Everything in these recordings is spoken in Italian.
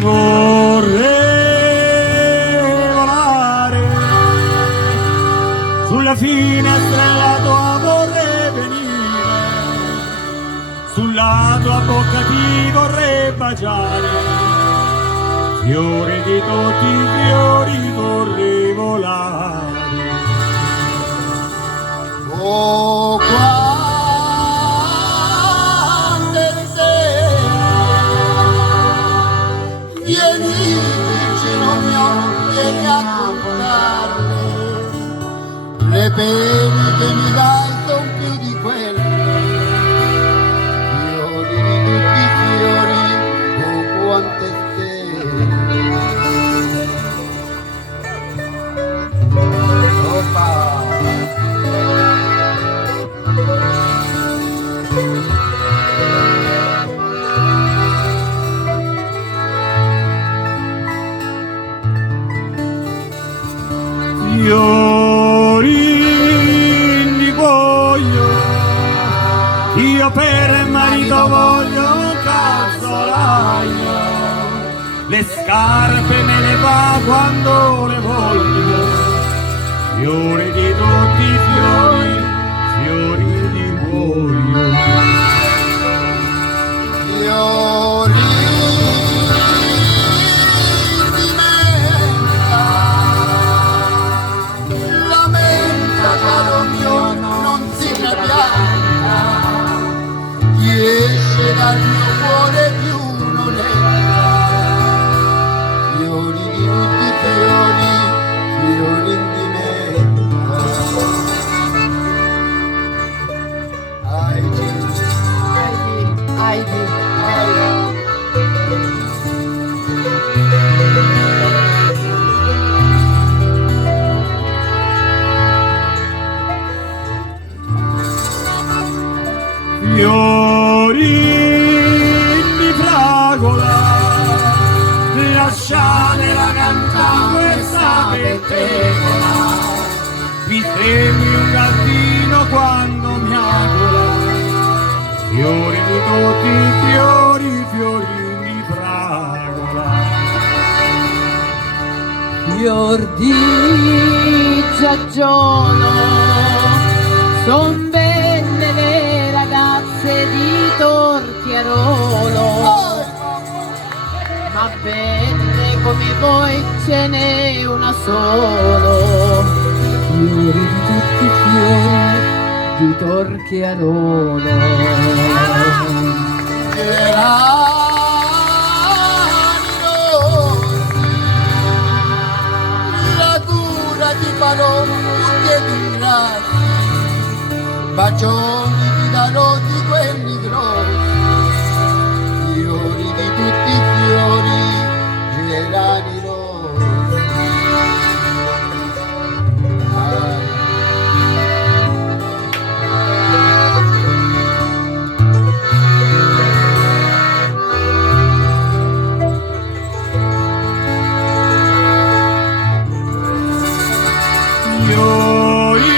Vorrei volare sulla finestra la tua vorrei venire, sulla tua bocca ti vorrei baciare, fiori di tutti i fiori vorrei volare. Oh, quante sera vieni vicino mio, vieni a contarle le pene che mi dai son più di quelle, fiori di tutti i fiori, oh quante stelle. Opa! Fiori li voglio, io per marito voglio un calzolaio, le scarpe me le va quando le voglio, fiori di tutti i fiori, fiori li voglio. Fiori di menta, la menta caro mio non si pianta, ti esce dal mio cuore più un'oretta, fiori di tutti i fiori, fiori di menta. Heidi, Heidi, Heidi. Fiori di fragola, lasciatela cantare questa pettegola, mi sembri un gattino quando miagola, fiori di tutti i fiori, fiori di fragola. Fior di giagiono, son belle le ragazze di Torchiarolo, ma belle come voi ce n'è una solo, fiori di tutti i fiori di Torchiarolo. Gerani rossi, la cura ti farò tutti ed ingrassi, bacioni ti darò di quelli grossi, fiori di tutti i fiori, gerani rossi. Fiori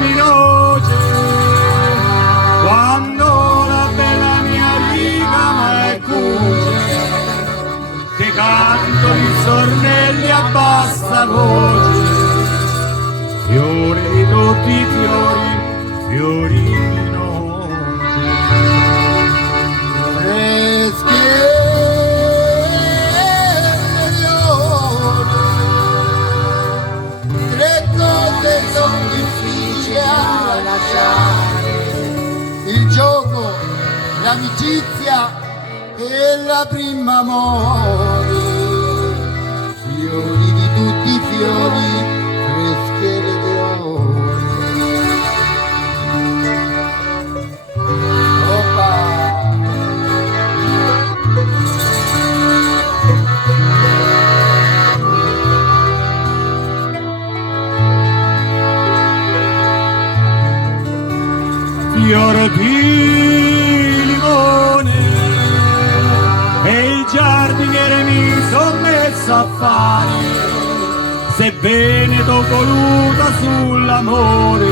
di noce, quando la bella mia riga m'è cuce, ti canto i sornelli a bassa voce, fiori di tutti i fiori, fiori di noce. Sono difficili da lasciare, il gioco, l'amicizia e la prima amore, fiori di tutti i fiori, freschiere d'ore. Opa! Fior di limone e il giardiniere mi son messo a fare, sebbene t'ho voluta sull'amore,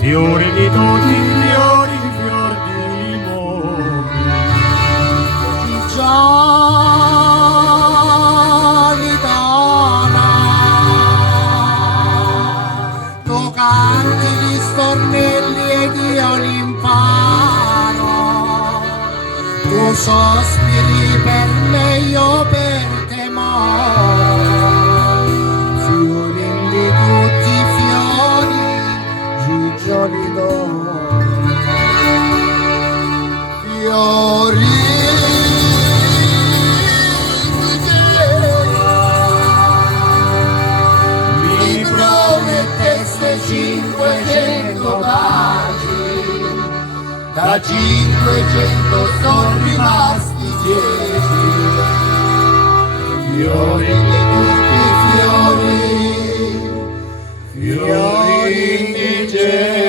fiori di tutti i fiori, fior di limone. Già tu sospiri per me, io per te moro. Fiori di tutti i fiori, gigioli d'oro. Fiori di te, mi prometteste 500 baci. Da 500 sono rimasti 10, fiori di tutti i fiori, fiori indigeni.